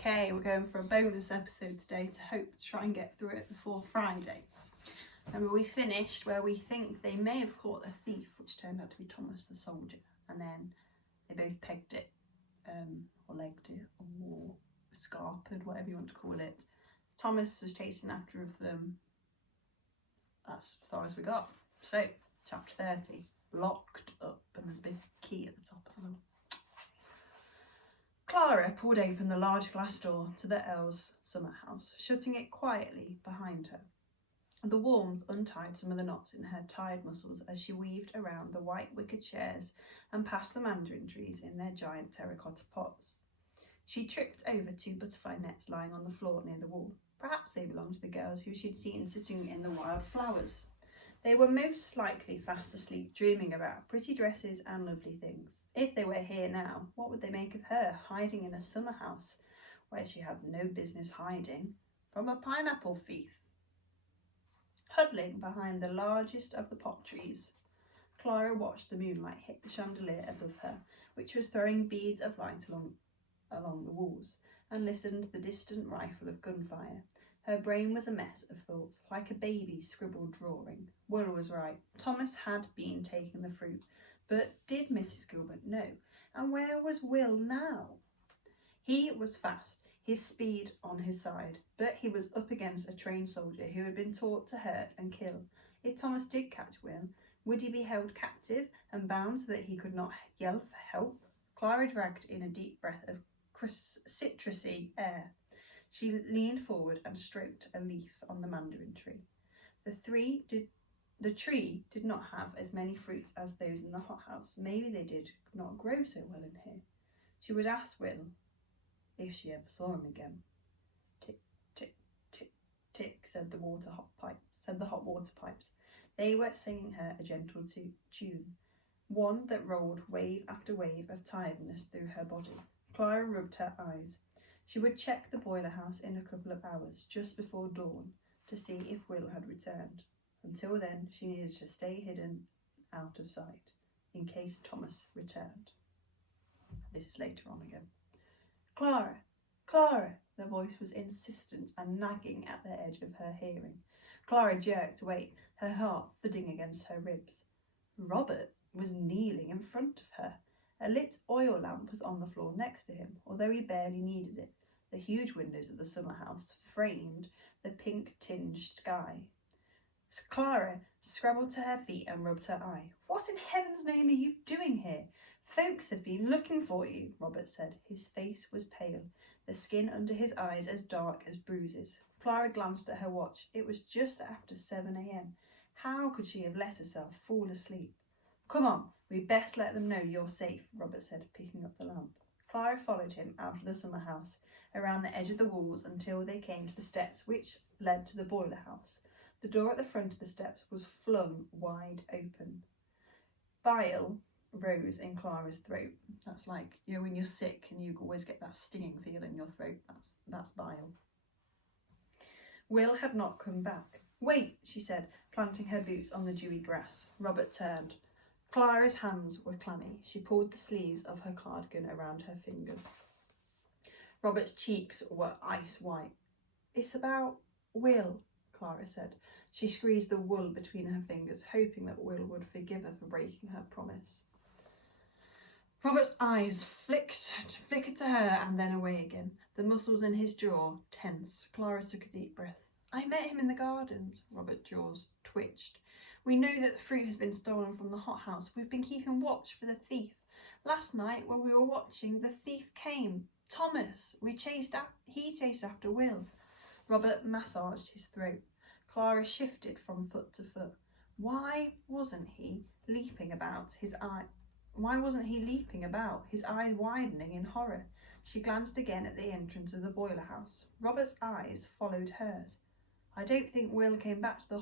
Okay, we're going for a bonus episode today to hope to try and get through it before Friday. Remember, we finished where we think they may have caught a thief, which turned out to be Thomas the soldier, and then they both pegged it, or legged it, or scarpered, whatever you want to call it. Thomas was chasing after them. That's as far as we got. So, chapter 30, locked up, and there's a big key at the top as well. Clara pulled open the large glass door to the Earl's summer house, shutting it quietly behind her. The warmth untied some of the knots in her tired muscles as she weaved around the white wicker chairs and past the mandarin trees in their giant terracotta pots. She tripped over 2 butterfly nets lying on the floor near the wall. Perhaps they belonged to the girls who she'd seen sitting in the wild flowers. They were most likely fast asleep, dreaming about pretty dresses and lovely things. If they were here now, what would they make of her, hiding in a summer house where she had no business hiding from a pineapple thief? Huddling behind the largest of the pot trees, Clara watched the moonlight hit the chandelier above her, which was throwing beads of light along the walls, and listened to the distant rifle of gunfire. Her brain was a mess of thoughts, like a baby's scribbled drawing. Will was right. Thomas had been taking the fruit, but did Mrs. Gilbert know? And where was Will now? He was fast, his speed on his side, but he was up against a trained soldier who had been taught to hurt and kill. If Thomas did catch Will, would he be held captive and bound so that he could not yell for help? Clara dragged in a deep breath of citrusy air. She leaned forward and stroked a leaf on the mandarin tree. The tree did not have as many fruits as those in the hothouse. Maybe they did not grow so well in here. She would ask Will if she ever saw him again. Tick, tick, tick, tick, said the hot water pipes. They were singing her a gentle tune, one that rolled wave after wave of tiredness through her body. Clara rubbed her eyes. She would check the boiler house in a couple of hours, just before dawn, to see if Will had returned. Until then, she needed to stay hidden out of sight, in case Thomas returned. This is later on again. Clara! Clara! The voice was insistent and nagging at the edge of her hearing. Clara jerked away, her heart thudding against her ribs. Robert was kneeling in front of her. A lit oil lamp was on the floor next to him, although he barely needed it. The huge windows of the summer house framed the pink-tinged sky. Clara scrabbled to her feet and rubbed her eye. What in heaven's name are you doing here? Folks have been looking for you, Robert said. His face was pale, the skin under his eyes as dark as bruises. Clara glanced at her watch. It was just after 7 a.m. How could she have let herself fall asleep? Come on, we'd best let them know you're safe, Robert said, picking up the lamp. Clara followed him out of the summer house, around the edge of the walls until they came to the steps which led to the boiler house. The door at the front of the steps was flung wide open. Bile rose in Clara's throat. That's like, when you're sick and you always get that stinging feel in your throat. That's bile. Will had not come back. Wait, she said, planting her boots on the dewy grass. Robert turned. Clara's hands were clammy. She pulled the sleeves of her cardigan around her fingers. Robert's cheeks were ice white. It's about Will, Clara said. She squeezed the wool between her fingers, hoping that Will would forgive her for breaking her promise. Robert's eyes flickered to her and then away again. The muscles in his jaw tense. Clara took a deep breath. I met him in the gardens. Robert's jaws twitched. We know that the fruit has been stolen from the hothouse. We've been keeping watch for the thief. Last night, when we were watching, the thief came. Thomas. He chased after Will. Robert massaged his throat. Clara shifted from foot to foot. Why wasn't he leaping about, his eyes widening in horror? She glanced again at the entrance of the boiler house. Robert's eyes followed hers. I don't think Will came back to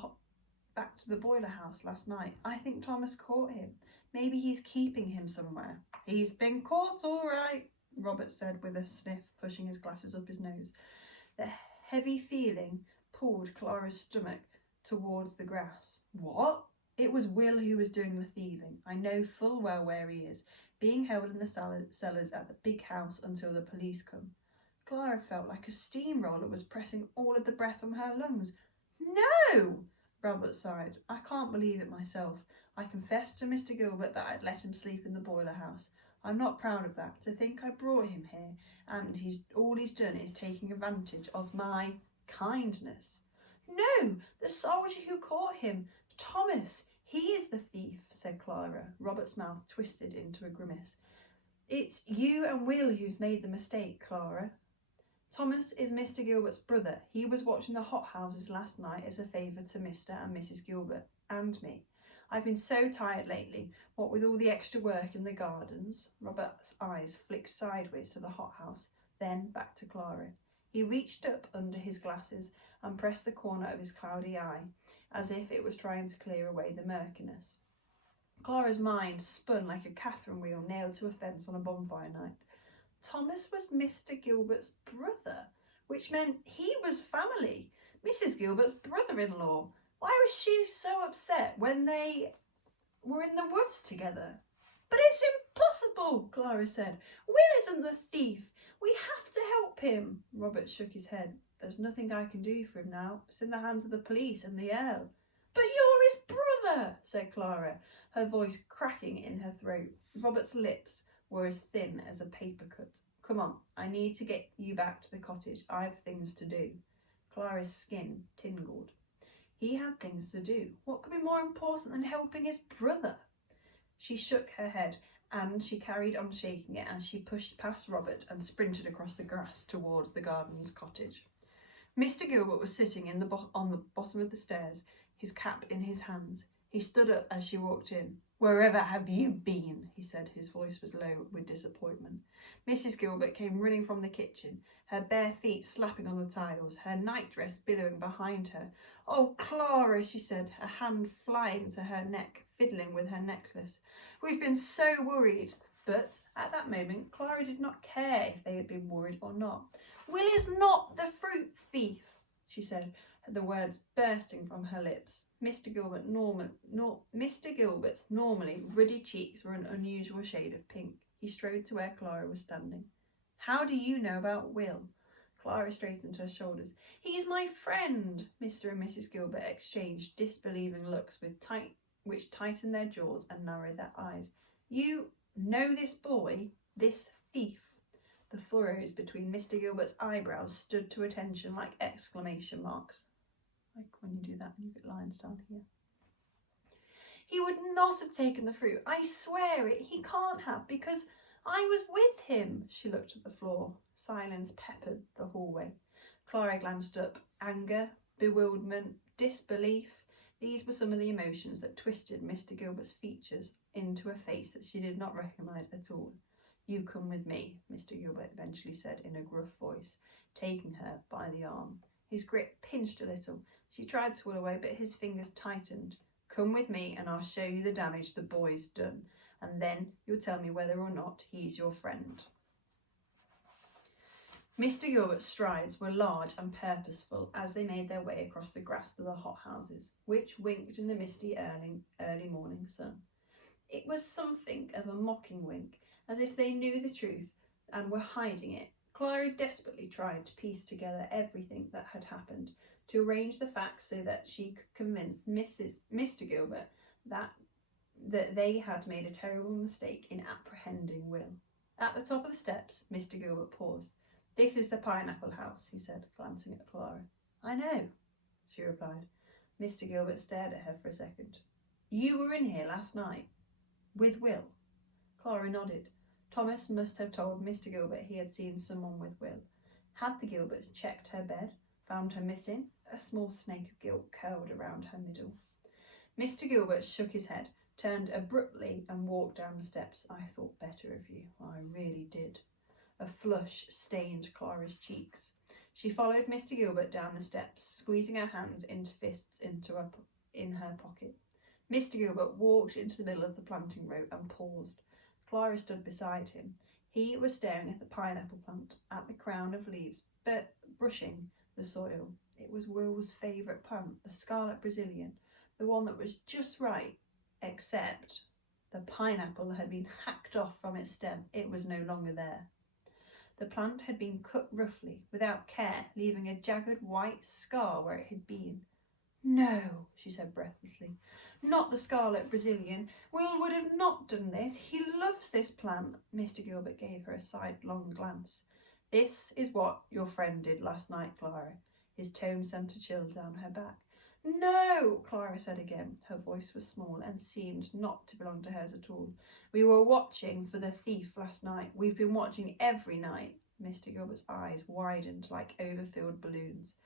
the boiler house last night. I think Thomas caught him. Maybe he's keeping him somewhere. He's been caught, all right, Robert said with a sniff, pushing his glasses up his nose. The heavy feeling pulled Clara's stomach towards the grass. What? It was Will who was doing the thieving. I know full well where he is, being held in the cellars at the big house until the police come. Clara felt like a steamroller was pressing all of the breath from her lungs. No! Robert sighed. I can't believe it myself. I confessed to Mr. Gilbert that I'd let him sleep in the boiler house. I'm not proud of that. To think I brought him here, and all he's done is taking advantage of my kindness. No, the soldier who caught him. Thomas, he is the thief, said Clara. Robert's mouth twisted into a grimace. It's you and Will who've made the mistake, Clara. Thomas is Mr. Gilbert's brother. He was watching the hothouses last night as a favour to Mr. and Mrs. Gilbert and me. I've been so tired lately, what with all the extra work in the gardens. Robert's eyes flicked sideways to the hothouse, then back to Clara. He reached up under his glasses and pressed the corner of his cloudy eye, as if it was trying to clear away the murkiness. Clara's mind spun like a Catherine wheel nailed to a fence on a bonfire night. Thomas was Mr. Gilbert's brother, which meant he was family, Mrs. Gilbert's brother-in-law. Why was she so upset when they were in the woods together? But it's impossible, Clara said. Will isn't the thief. We have to help him. Robert shook his head. There's nothing I can do for him now. It's in the hands of the police and the Earl. But you're his brother, said Clara, her voice cracking in her throat. Robert's lips were as thin as a paper cut. Come on, I need to get you back to the cottage. I have things to do. Clara's skin tingled. He had things to do. What could be more important than helping his brother? She shook her head, and she carried on shaking it as she pushed past Robert and sprinted across the grass towards the garden's cottage. Mr. Gilbert was sitting on the bottom of the stairs, his cap in his hands. He stood up as she walked in. Wherever have you been? He said. His voice was low with disappointment. Mrs. Gilbert came running from the kitchen, her bare feet slapping on the tiles, her nightdress billowing behind her. Oh, Clara, she said, a hand flying to her neck, fiddling with her necklace. We've been so worried. But at that moment, Clara did not care if they had been worried or not. Will is not the fruit thief, she said, the words bursting from her lips. Mr. Gilbert's normally ruddy cheeks were an unusual shade of pink. He strode to where Clara was standing. How do you know about Will? Clara straightened her shoulders. He's my friend. Mr. and Mrs. Gilbert exchanged disbelieving looks which tightened their jaws and narrowed their eyes. You know this boy? This thief? The furrows between Mr. Gilbert's eyebrows stood to attention like exclamation marks. Like when you do that and you get lines down here. He would not have taken the fruit. I swear it. He can't have, because I was with him. She looked at the floor. Silence peppered the hallway. Clara glanced up. Anger, bewilderment, disbelief. These were some of the emotions that twisted Mr. Gilbert's features into a face that she did not recognise at all. You come with me, Mr. Gilbert eventually said in a gruff voice, taking her by the arm. His grip pinched a little. She tried to pull away, but his fingers tightened. Come with me and I'll show you the damage the boy's done, and then you'll tell me whether or not he's your friend. Mr. Gilbert's strides were large and purposeful as they made their way across the grass to the hothouses, which winked in the misty early morning sun. It was something of a mocking wink, as if they knew the truth and were hiding it. Clara desperately tried to piece together everything that had happened, to arrange the facts so that she could convince Mr. Gilbert that they had made a terrible mistake in apprehending Will. At the top of the steps, Mr. Gilbert paused. This is the Pineapple House, he said, glancing at Clara. I know, she replied. Mr. Gilbert stared at her for a second. You were in here last night? With Will? Clara nodded. Thomas must have told Mr. Gilbert he had seen someone with Will. Had the Gilberts checked her bed, found her missing? A small snake of guilt curled around her middle. Mr. Gilbert shook his head, turned abruptly and walked down the steps. I thought better of you. I really did. A flush stained Clara's cheeks. She followed Mr. Gilbert down the steps, squeezing her hands into fists in her pocket. Mr. Gilbert walked into the middle of the planting row and paused. Clara stood beside him. He was staring at the pineapple plant, at the crown of leaves, but brushing the soil. It was Will's favourite plant, the scarlet Brazilian, the one that was just right, except the pineapple had been hacked off from its stem. It was no longer there. The plant had been cut roughly, without care, leaving a jagged white scar where it had been. "No," she said breathlessly, "not the scarlet Brazilian. Will would have not done this. He loves this plant." Mr. Gilbert gave her a sidelong glance. "This is what your friend did last night, Clara." His tone sent a chill down her back. "No," Clara said again. Her voice was small and seemed not to belong to hers at all. "We were watching for the thief last night. We've been watching every night." Mr. Gilbert's eyes widened like overfilled balloons.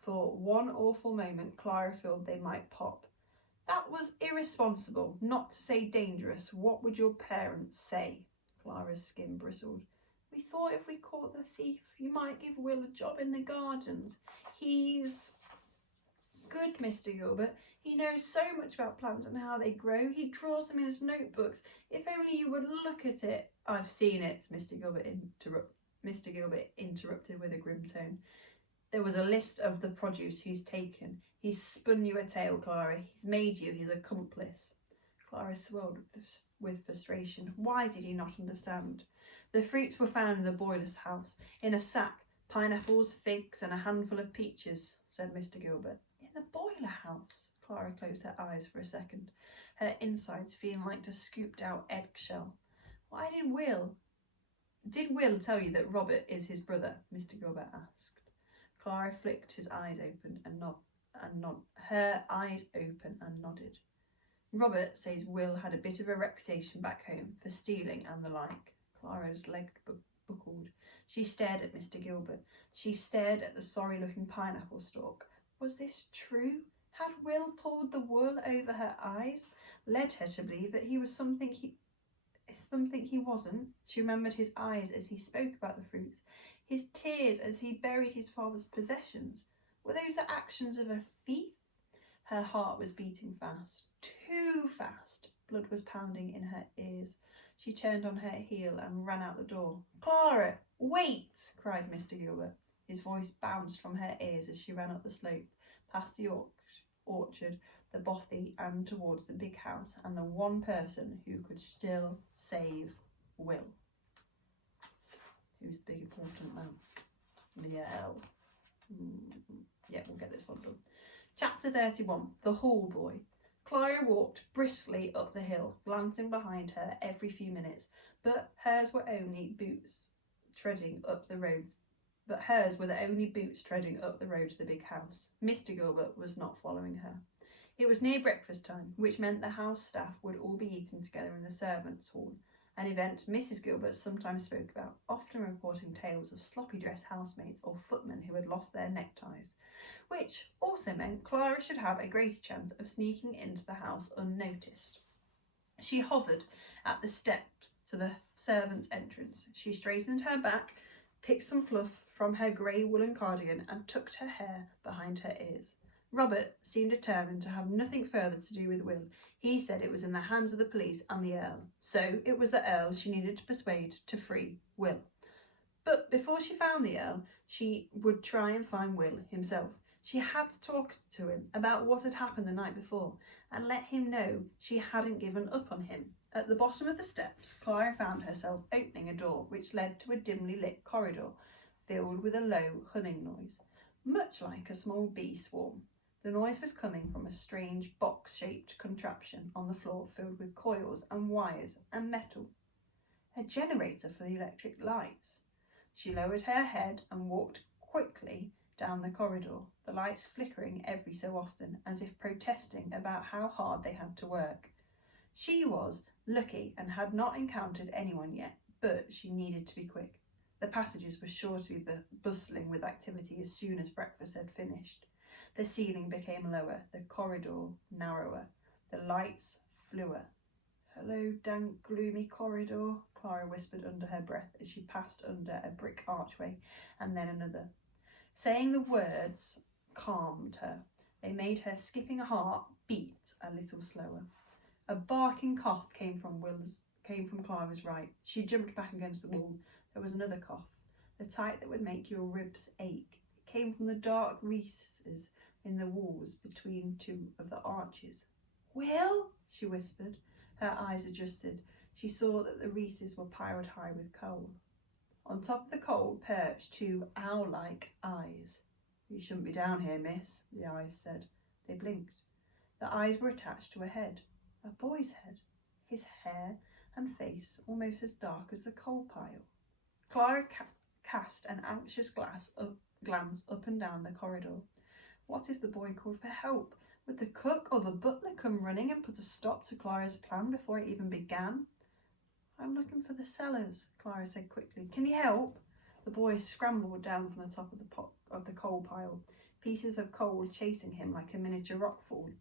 For one awful moment, Clara feared they might pop. "That was irresponsible, not to say dangerous. What would your parents say?" Clara's skin bristled. "We thought if we caught the thief, you might give Will a job in the gardens. He's good, Mr. Gilbert. He knows so much about plants and how they grow. He draws them in his notebooks. If only you would look at it." "I've seen it," Mr. Gilbert interrupted with a grim tone. "There was a list of the produce he's taken. He's spun you a tale, Clara. He's made you his accomplice." Clara swelled with frustration. Why did he not understand? "The fruits were found in the boiler's house, in a sack. Pineapples, figs, and a handful of peaches," said Mr. Gilbert. "In the boiler house?" Clara closed her eyes for a second, her insides feeling like a scooped out eggshell. "Why did Will tell you that Robert is his brother?" Mr. Gilbert asked. Clara flicked his eyes open and nodded. "Robert says Will had a bit of a reputation back home for stealing and the like." Clara's leg buckled. She stared at Mr. Gilbert. She stared at the sorry-looking pineapple stalk. Was this true? Had Will pulled the wool over her eyes, led her to believe that he was something he wasn't? She remembered his eyes as he spoke about the fruits, his tears as he buried his father's possessions. Were those the actions of a thief? Her heart was beating fast, too fast. Blood was pounding in her ears. She turned on her heel and ran out the door. "Clara, wait!" cried Mr. Gilbert. His voice bounced from her ears as she ran up the slope, past the orchard, the bothy, and towards the big house and the one person who could still save Will. Who's the big important man? The L. Yeah, we'll get this one done. Chapter 31. The Hall Boy. Clara walked briskly up the hill, glancing behind her every few minutes, but hers were the only boots treading up the road to the big house. Mr. Gilbert was not following her. It was near breakfast time, which meant the house staff would all be eating together in the servants' hall, an event Mrs. Gilbert sometimes spoke about, often reporting tales of sloppy-dressed housemaids or footmen who had lost their neckties, which also meant Clara should have a greater chance of sneaking into the house unnoticed. She hovered at the step to the servants' entrance. She straightened her back, picked some fluff from her grey woolen cardigan and tucked her hair behind her ears. Robert seemed determined to have nothing further to do with Will. He said it was in the hands of the police and the Earl, so it was the Earl she needed to persuade to free Will. But before she found the Earl, she would try and find Will himself. She had to talk to him about what had happened the night before and let him know she hadn't given up on him. At the bottom of the steps, Clara found herself opening a door which led to a dimly lit corridor filled with a low humming noise, much like a small bee swarm. The noise was coming from a strange box-shaped contraption on the floor filled with coils and wires and metal. A generator for the electric lights. She lowered her head and walked quickly down the corridor, the lights flickering every so often, as if protesting about how hard they had to work. She was lucky and had not encountered anyone yet, but she needed to be quick. The passages were sure to be bustling with activity as soon as breakfast had finished. The ceiling became lower, the corridor narrower, the lights flewer. "Hello, dank, gloomy corridor," Clara whispered under her breath as she passed under a brick archway and then another. Saying the words calmed her. They made her skipping heart beat a little slower. A barking cough came from Clara's right. She jumped back against the wall. There was another cough, the type that would make your ribs ache. It came from the dark recesses in the walls between two of the arches. "Will?" she whispered. Her eyes adjusted. She saw that the recesses were piled high with coal. On top of the coal perched two owl-like eyes. "You shouldn't be down here, miss," the eyes said. They blinked. The eyes were attached to a head, a boy's head, his hair and face almost as dark as the coal pile. Clara cast an anxious glance up and down the corridor. What if the boy called for help? Would the cook or the butler come running and put a stop to Clara's plan before it even began? "I'm looking for the cellars," Clara said quickly. "Can you help?" The boy scrambled down from the top of the coal pile, pieces of coal chasing him like a miniature rockfall.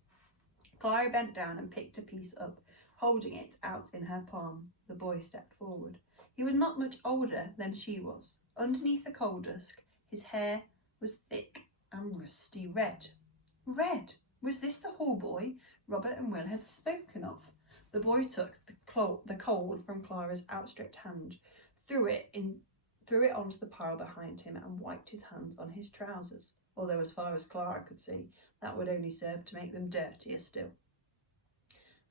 Clara bent down and picked a piece up, holding it out in her palm. The boy stepped forward. He was not much older than she was. Underneath the coal dust, his hair was thick and rusty red. Red! Was this the hall boy Robert and Will had spoken of? The boy took the coal from Clara's outstretched hand, threw it onto the pile behind him, and wiped his hands on his trousers. Although, as far as Clara could see, that would only serve to make them dirtier still.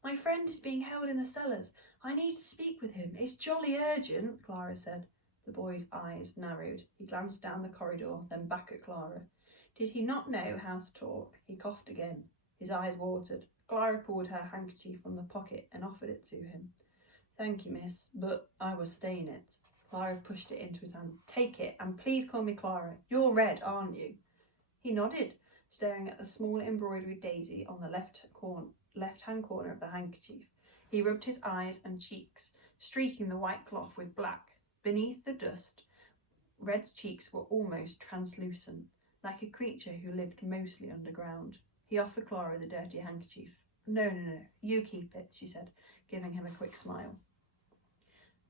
"My friend is being held in the cellars. I need to speak with him. It's jolly urgent," Clara said. The boy's eyes narrowed. He glanced down the corridor, then back at Clara. Did he not know how to talk? He coughed again. His eyes watered. Clara pulled her handkerchief from the pocket and offered it to him. "Thank you, miss, but I was staying it." Clara pushed it into his hand. "Take it, and please call me Clara. You're Red, aren't you?" He nodded, staring at the small embroidered daisy on the left-hand corner of the handkerchief. He rubbed his eyes and cheeks, streaking the white cloth with black. Beneath the dust, Red's cheeks were almost translucent, like a creature who lived mostly underground. He offered Clara the dirty handkerchief. No, you keep it," she said, giving him a quick smile.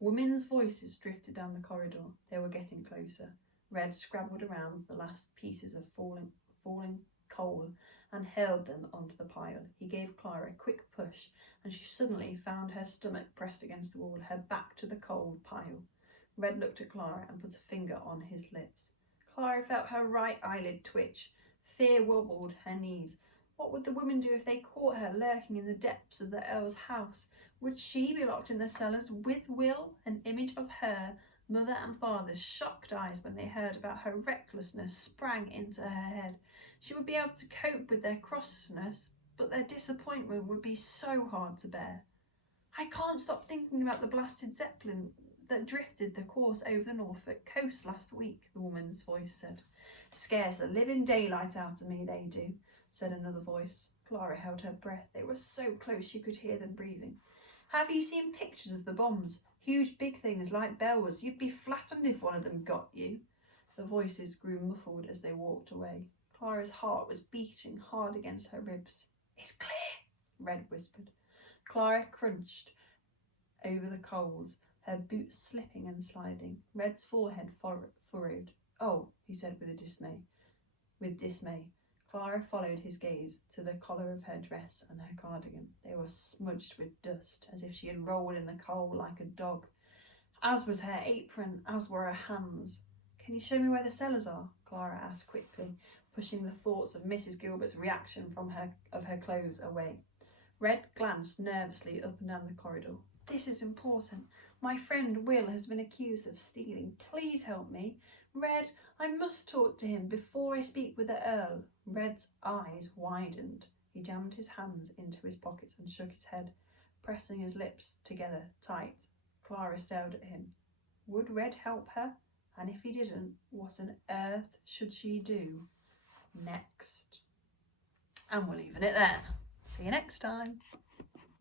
Women's voices drifted down the corridor. They were getting closer. Red scrabbled around the last pieces of falling coal and hurled them onto the pile. He gave Clara a quick push, and she suddenly found her stomach pressed against the wall, her back to the coal pile. Red looked at Clara and put a finger on his lips. Clara felt her right eyelid twitch. Fear wobbled her knees. What would the women do if they caught her lurking in the depths of the Earl's house? Would she be locked in the cellars with Will, an image of her mother and father's shocked eyes when they heard about her recklessness sprang into her head? She would be able to cope with their crossness, but their disappointment would be so hard to bear. "I can't stop thinking about the blasted Zeppelin that drifted the course over the Norfolk coast last week," the woman's voice said. "Scares the living daylight out of me, they do," said another voice. Clara held her breath. They were so close she could hear them breathing. "Have you seen pictures of the bombs? Huge big things like bells. You'd be flattened if one of them got you." The voices grew muffled as they walked away. Clara's heart was beating hard against her ribs. "It's clear," Red whispered. Clara crunched over the coals, her boots slipping and sliding. Red's forehead furrowed. "Oh," he said with dismay. Clara followed his gaze to the collar of her dress and her cardigan. They were smudged with dust, as if she had rolled in the coal like a dog. As was her apron, as were her hands. "Can you show me where the cellars are?" Clara asked quickly, pushing the thoughts of Mrs. Gilbert's reaction of her clothes away. Red glanced nervously up and down the corridor. "This is important. My friend Will has been accused of stealing. Please help me. Red, I must talk to him before I speak with the Earl." Red's eyes widened. He jammed his hands into his pockets and shook his head, pressing his lips together tight. Clara stared at him. Would Red help her? And if he didn't, what on earth should she do next? And we're leaving it there. See you next time.